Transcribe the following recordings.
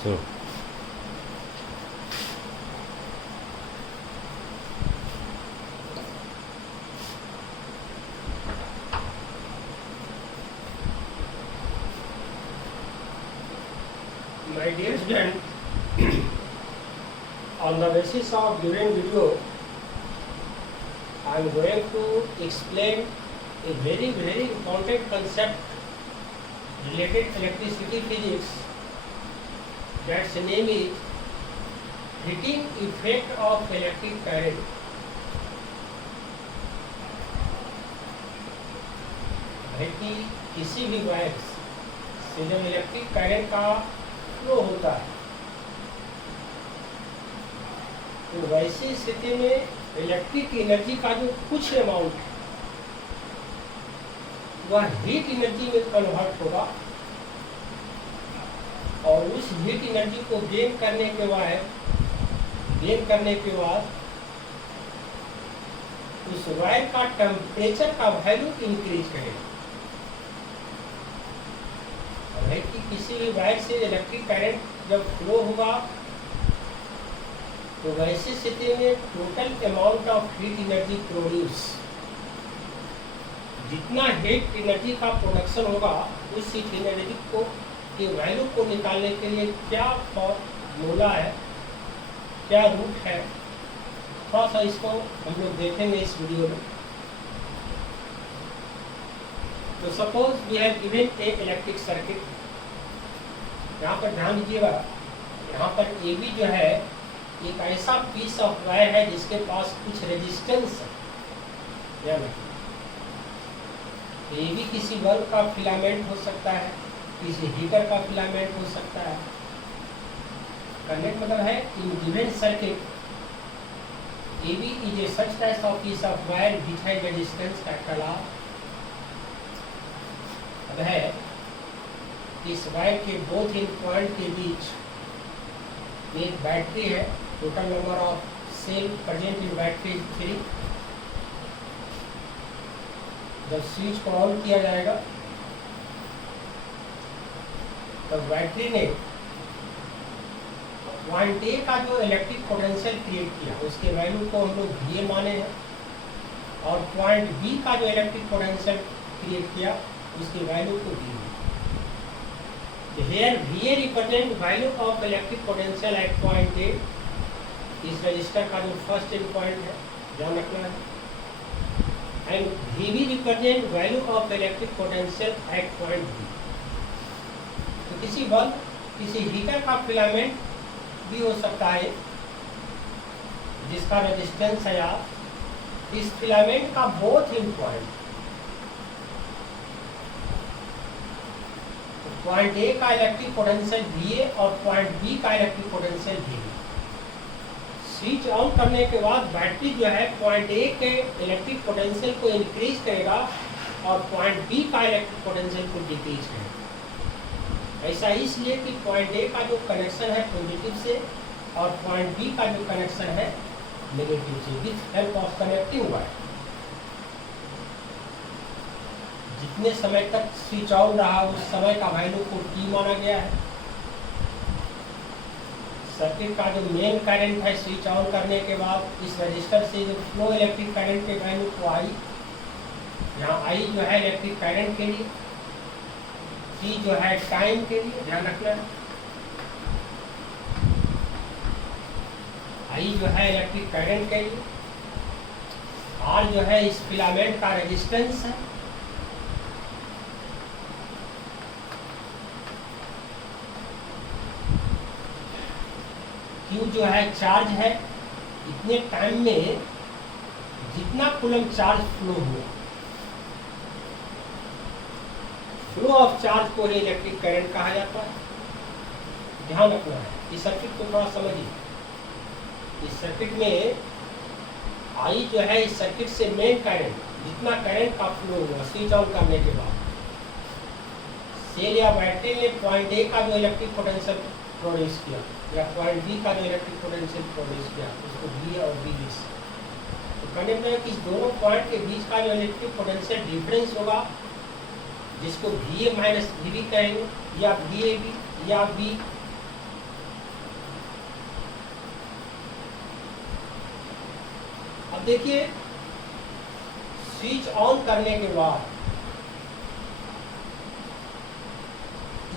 So, my dear student, on the basis of given video, I am going to explain a very important concept related electricity physics. That's name is heating effect of electric current. है कि किसी भी wire से जब electric current का flow होता है तो वैसी स्थिति में इलेक्ट्रिक एनर्जी का जो कुछ अमाउंट है वह हीट एनर्जी में कन्वर्ट होगा और उस हीट एनर्जी को गेन करने के बाद उस वायर का टेम्परेचर का वैल्यू इंक्रीज करेगा। है कि किसी भी वायर से इलेक्ट्रिक करंट जब फ्लो होगा तो वैसी स्थिति में total amount of heat energy produce, जितना हीट एनर्जी का प्रोडक्शन होगा उस हीट एनर्जी को के वैल्यू को निकालने के लिए क्या फॉर्मूला है, क्या रूट है, थोड़ा सा इसको हम लोग देखेंगे इस वीडियो में। तो suppose we have given a electric circuit. यहाँ पर ध्यान दीजिएगा, यहाँ पर ए बी जो है एक ऐसा पीस ऑफ वायर है जिसके पास कुछ रेजिस्टेंस है। ए बी किसी बल्ब का फिलामेंट हो सकता है, किसी हीटर का फिलामेंट हो सकता है। कनेक्ट मतलब है in given circuit a b is a such type of piece of wire which has resistance capital R. अब है इस वायर के बोथ इन पॉइंट के बीच एक बैटरी है। Total number of cell present in battery 3। जब स्विच को on किया जाएगा तब बैटरी ने पॉइंट ए का जो इलेक्ट्रिक पोटेंशियल क्रिएट किया उसके वैल्यू को हम लोग VA माने हैं, और पॉइंट बी का जो इलेक्ट्रिक पोटेंशियल क्रिएट किया उसकी वैल्यू को दी। Here VA represent value of electric potential at point A। इस रजिस्टर का जो फर्स्ट इन पॉइंट है ध्यान रखना है। And VB represent value of electric potential at point B। तो किसी बल्ब किसी हीटर का फिलामेंट भी हो सकता है जिसका रेजिस्टेंस है यार। इस फिलामेंट का बोथ इन पॉइंट ए का इलेक्ट्रिक पोटेंशियल VA और पॉइंट बी का electric potential VB। Switch on करने के बाद बैटरी जो है पॉइंट ए के इलेक्ट्रिक पोटेंशियल को इंक्रीज करेगा और पॉइंट बी का इलेक्ट्रिक पोटेंशियल को डिक्रीज करेगा। ऐसा इसलिए कि पॉइंट ए का जो कनेक्शन है पॉजिटिव से और पॉइंट बी का जो कनेक्शन है नेगेटिव से, with help of connecting wire. जितने समय तक स्विच ऑन रहा उस समय का वैल्यू को T माना गया है। सर्किट का जो मेन करंट है स्विच ऑन करने के बाद इस रजिस्टर से जो फ्लो इलेक्ट्रिक करंट के वैल्यू को I, यहाँ I जो है इलेक्ट्रिक करंट के लिए, T जो है टाइम के लिए, ध्यान रखना है। I जो है इलेक्ट्रिक करंट के लिए, R जो है इस फिलामेंट का रेजिस्टेंस है, Q जो है चार्ज है। इतने टाइम में जितना कूलम चार्ज फ्लो हुआ, फ्लो ऑफ चार्ज को ही इलेक्ट्रिक करंट कहा जाता है। ध्यान रखना है। इस सर्किट को थोड़ा समझिए। इस सर्किट में I जो है इस सर्किट से मेन करंट जितना करंट का फ्लो हुआ स्विच ऑन करने के बाद, सेल या बैटरी ने पॉइंट ए का जो इलेक्ट्रिक पोटेंशियल प्रोड्यूस किया या पॉइंट बी का जो इलेक्ट्रिक पोटेंशियल प्रोड्यूस किया उसको V और VB से। तो कहने में कि इस दोनों पॉइंट के बीच का जो इलेक्ट्रिक पोटेंशियल डिफरेंस होगा जिसको VA माइनस VB कहेंगे या VAB या V अब देखिए स्विच ऑन करने के बाद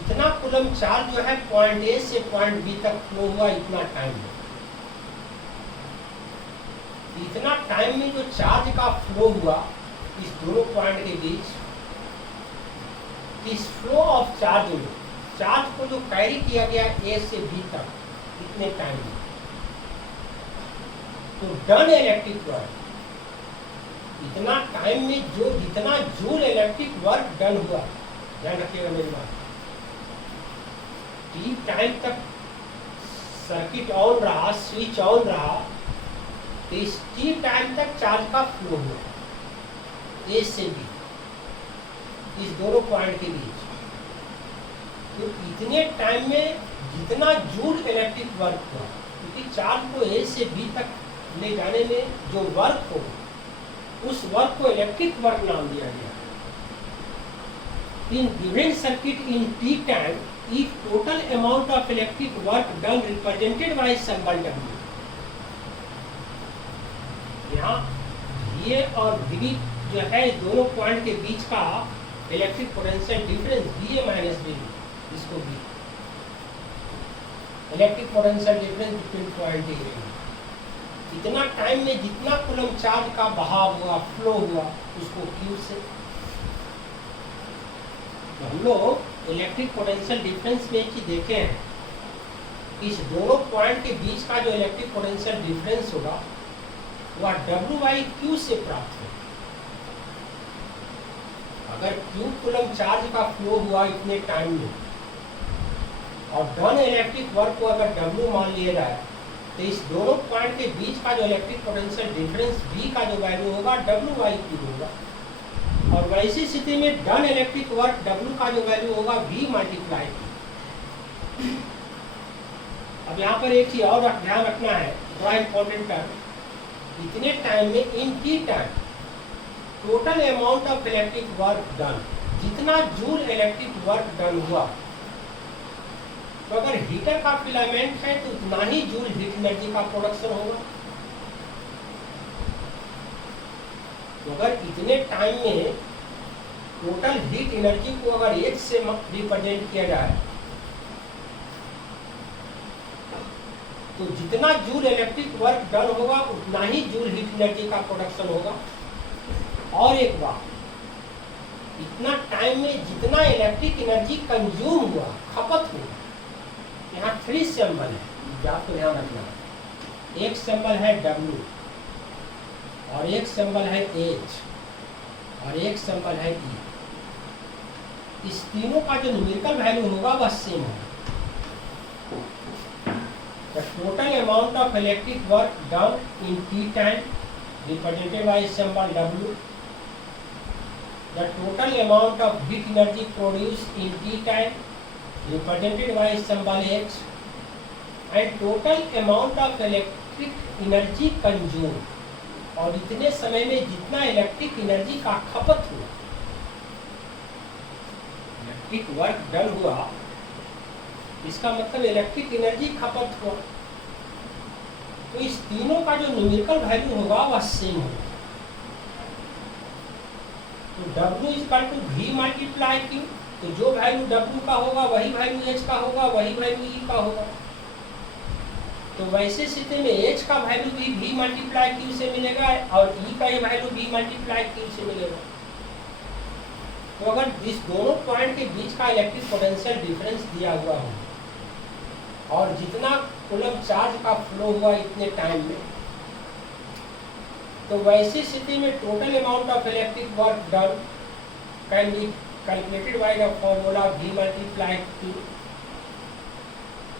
इतना कूलम चार्ज जो है पॉइंट ए से पॉइंट बी तक फ्लो हुआ इतना टाइम में। इतना टाइम में जो चार्ज का फ्लो हुआ इस दोनों पॉइंट के बीच, इस फ्लो ऑफ चार्ज में चार्ज को जो कैरी किया गया ए से बी तक इतने टाइम में, तो डन इलेक्ट्रिक वर्क इतना टाइम में जो जितना जूल इलेक्ट्रिक वर्क डन हुआ, ध्यान रखिएगा मेरी बात, टी टाइम तक सर्किट ऑन रहा, स्विच ऑन रहा, तो इस टी टाइम तक चार्ज का फ्लो हुआ ए से बी इस दोनों पॉइंट के बीच। तो इतने टाइम में जितना जूल इलेक्ट्रिक वर्क हुआ, क्योंकि चार्ज को ए से बी तक ले जाने में जो वर्क हो उस वर्क को इलेक्ट्रिक वर्क नाम दिया गया। इन given circuit in T time if total amount of electric work done represented by symbol W, यहाँ ये और V जो है दोनों पॉइंट के बीच का electric potential difference VA minus V, इसको भी electric potential difference between point A. इतना टाइम में जितना कूलम चार्ज का बहाव हुआ, फ्लो हुआ, उसको Q से। तो हम लोग इलेक्ट्रिक पोटेंशियल डिफरेंस में एक चीज देखे हैं, इस दोनों पॉइंट के बीच का जो इलेक्ट्रिक पोटेंशियल डिफरेंस होगा वह W/Q से प्राप्त होगा। अगर Q कूलम चार्ज का फ्लो हुआ इतने टाइम में और डन इलेक्ट्रिक वर्क को अगर W मान लिया जाए, तो इस दोनों पॉइंट के बीच का जो इलेक्ट्रिक पोटेंशियल डिफरेंस V का जो वैल्यू होगा W/Q होगा। और वैसी स्थिति में डन इलेक्ट्रिक वर्क W का जो वैल्यू होगा V मल्टीप्लाई। अब यहाँ पर एक चीज और ध्यान रखना है, बड़ा इंपॉर्टेंट टर्म, इतने टाइम में in T time total amount of electric work done, जितना जूल इलेक्ट्रिक वर्क डन हुआ, तो अगर हीटर का फिलामेंट है तो उतना ही जूल हीट एनर्जी का प्रोडक्शन होगा। तो अगर इतने टाइम में टोटल हीट एनर्जी को अगर H से रिप्रेजेंट किया जाए, तो जितना जूल इलेक्ट्रिक वर्क डन होगा उतना ही जूल हीट एनर्जी का प्रोडक्शन होगा। और एक बात, इतना टाइम में जितना इलेक्ट्रिक एनर्जी कंज्यूम हुआ, खपत हुआ, यहाँ 3 सिंबल है, आपको ध्यान रखना है। एक सिंबल है W, और एक सिंबल है H, और एक सिंबल है E। इस तीनों का जो न्यूमेरिकल वैल्यू होगा वह सेम होगा। The total amount of electric work done in T time represented by symbol W, the total amount of heat energy produced in T time represented by symbol H, and total amount of electric energy consume, और इतने समय में जितना electric energy का खपत हुआ, electric work done हुआ, इसका मतलब इलेक्ट्रिक एनर्जी खपत हुआ। तो इस तीनों का जो न्यूमेरिकल वैल्यू होगा वह सेम होगा। तो W = V मल्टीप्लाई Q, तो जो वैल्यू W का होगा वही वैल्यू H का होगा, वही वैल्यू E का होगा। तो वैसे स्थिति में H का वैल्यू भी V मल्टीप्लाई Q से मिलेगा और E का वैल्यू V मल्टीप्लाई Q से मिलेगा। तो अगर इस दोनों पॉइंट के बीच का इलेक्ट्रिक पोटेंशियल डिफरेंस दिया हुआ हो और जितना कूलम चार्ज का फ्लो हुआ इतने टाइम में, तो वैसी स्थिति में total amount of electric work done can be calculated by the formula V multiply Q।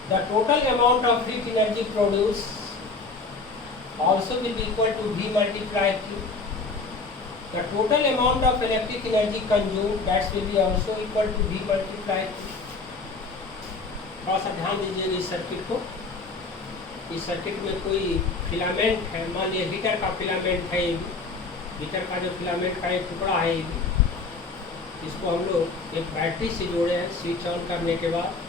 The total amount of heat energy produced also will be equal to V multiply Q. The total amount of electric energy consumed, that will be also equal to V multiply Q. थोड़ा सा ध्यान दीजिएगा इस circuit को। इस circuit में कोई filament है, मान लीजिए हीटर का फिलामेंट है, ये हीटर का जो फिलामेंट का एक टुकड़ा है, इसको हम लोग एक बैटरी से जोड़े हैं। स्विच ऑन करने के बाद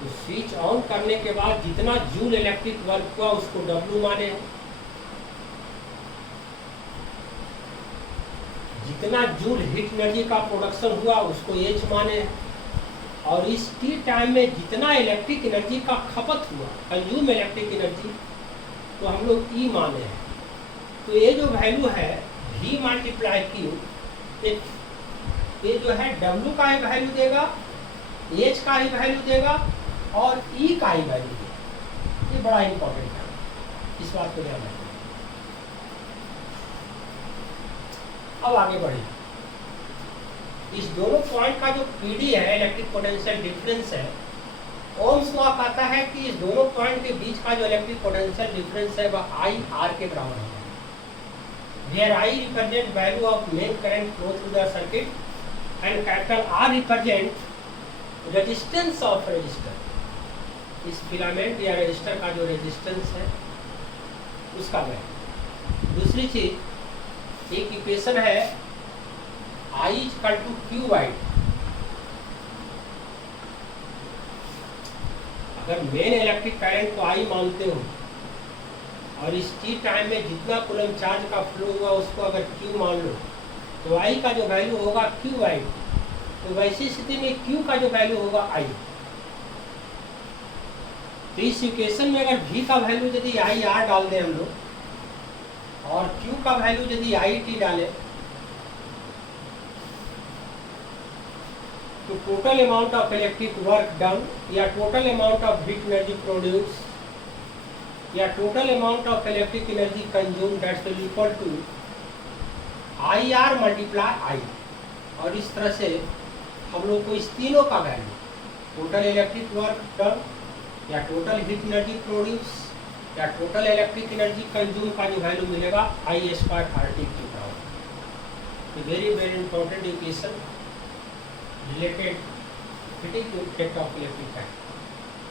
तो स्विच ऑन करने के बाद जितना जूल इलेक्ट्रिक वर्क हुआ उसको W माने हैं, जितना जूल हीट एनर्जी का प्रोडक्शन हुआ उसको H माने हैं, और इस टी टाइम में जितना इलेक्ट्रिक एनर्जी का खपत हुआ, कंज्यूम इलेक्ट्रिक एनर्जी, तो हम लोग E माने हैं। तो ये जो वैल्यू है V मल्टीप्लाई Q, ये जो है W का ही वैल्यू देगा, H का ही वैल्यू देगा और E का ही वैल्यू देगा। ये बड़ा इंपॉर्टेंट है, इस बात को ध्यान रखना। अब आगे बढ़े, इस दोनों पॉइंट का जो PD है, इलेक्ट्रिक पोटेंशियल डिफरेंस है, ओम्स लॉ कहता है कि इस दोनों पॉइंट के बीच का जो इलेक्ट्रिक पोटेंशियल डिफरेंस है वह IR के बराबर है, where I represent value of main current flow through the circuit and capital R represent resistance of resistor। इस फिलामेंट या रेजिस्टर का जो रेजिस्टेंस है उसका वैल्यू। दूसरी चीज, एक इक्वेशन है I equal to Q wide. अगर मेन इलेक्ट्रिक करंट को I मानते हो और इस टी टाइम में जितना कूलम चार्ज का फ्लो हुआ उसको अगर Q मान लो, तो I का जो वैल्यू होगा Q वाइड। तो वैसी स्थिति में Q का जो वैल्यू होगा I। तो इस इक्वेशन में अगर V का वैल्यू यदि IR डाल दें हम लोग और Q का वैल्यू यदि IT डालें, तो total amount of electric work done या total amount of heat energy produce या total amount of electric energy consume, that's equal to IR multiply I। और इस तरह से हम लोग को इस तीनों का value, total electric work done या टोटल हीट एनर्जी प्रोड्यूस या टोटल इलेक्ट्रिक एनर्जी कंज्यूम का जो वैल्यू मिलेगा I² RT के बराबर। Very very important equation related heating to effect of electric current।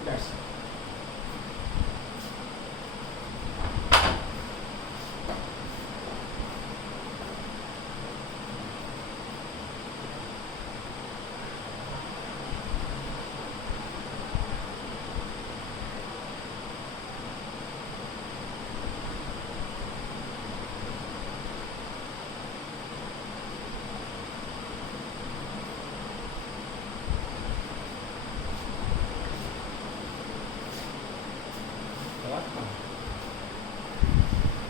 That's it।